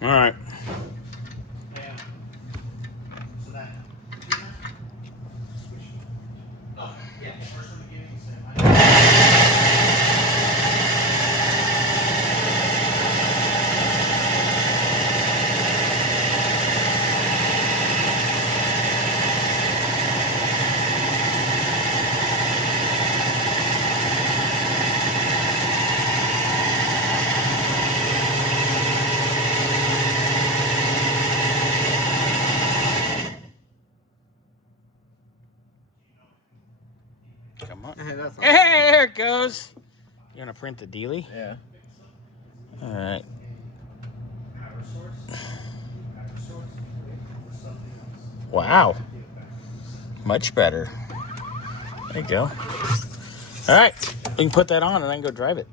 All right. Yeah. So that. Oh, yeah. First one beginning, same height. Come on. Hey, that's Hey, there it goes. You want to print the dealie? Yeah. All right. Wow. Much better. There you go. All right. We can put that on and I can go drive it.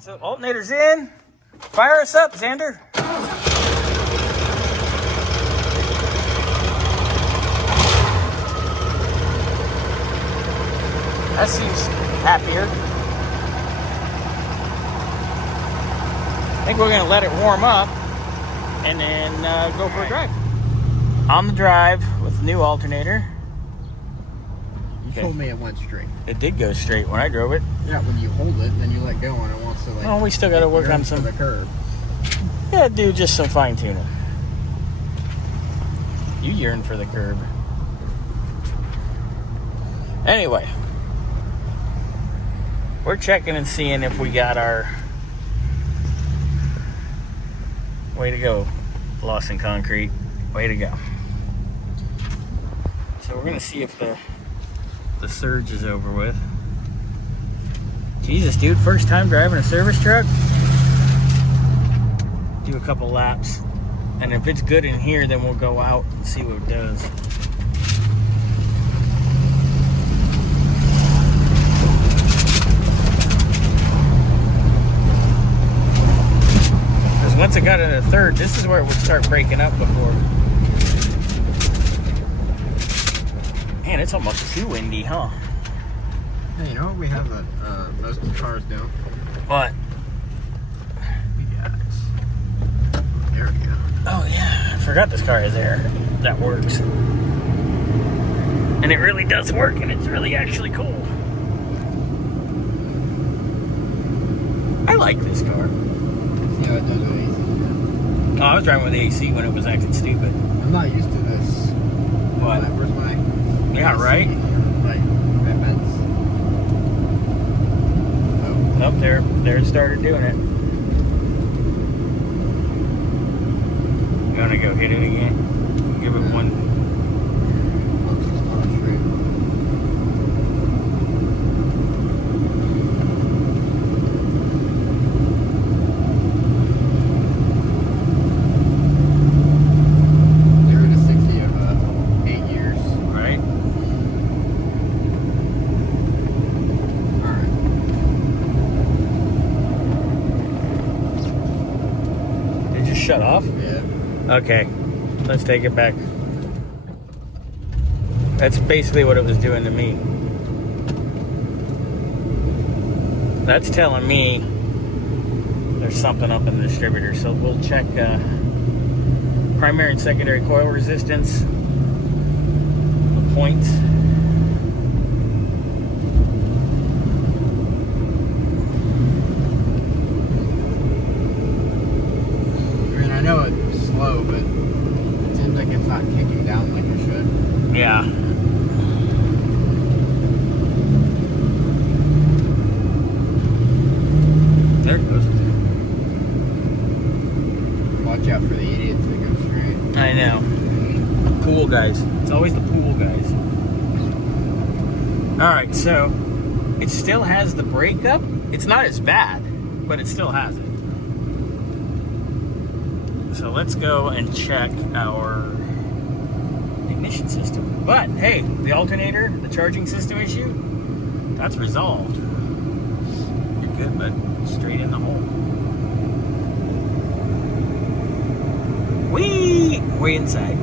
So alternator's in. Fire us up, Xander. That seems happier. I think we're going to let it warm up and then go for a drive. On the drive with the new alternator. You told me it went straight. It did go straight when I drove it. Yeah, when you hold it, then you let go and it wants to like... Oh, we still got to work on some... the curve. Yeah, do just some fine tuning. You yearn for the curb. Anyway. We're checking and seeing if we got our... Way to go, Lawson Concrete. Way to go. So we're going to see if the surge is over with. Jesus, dude, first time driving a service truck? Do a couple laps. And if it's good in here, then we'll go out and see what it does. Because once it got into the third, this is where it would start breaking up before. Man, it's almost too windy, huh? Hey, you know what we have that most of the cars do? What? There we go. Oh yeah, I forgot this car has air. That works. And it really does work, and it's really actually cool. I like this car. Yeah, it does with AC. Oh, I was driving with the AC when it was acting stupid. I'm not used to this. What? Where's my... Yeah, AC? right? Like, that vents. Oh. Nope, there it started doing it. You wanna go hit it again? Give it one. Shut off? Yeah. Okay, let's take it back. That's basically what it was doing to me. That's telling me there's something up in the distributor. So we'll check primary and secondary coil resistance, the points. I know it's slow, but it seems like it's not kicking down like it should. Yeah. There it goes. Watch out for the idiots that go straight. I know. Pool guys. It's always the pool guys. Alright, so it still has the breakup. It's not as bad, but it still has it. So let's go and check our ignition system. But hey, the alternator, the charging system issue, that's resolved. You're good, bud. Straight in the hole. Whee! Way inside.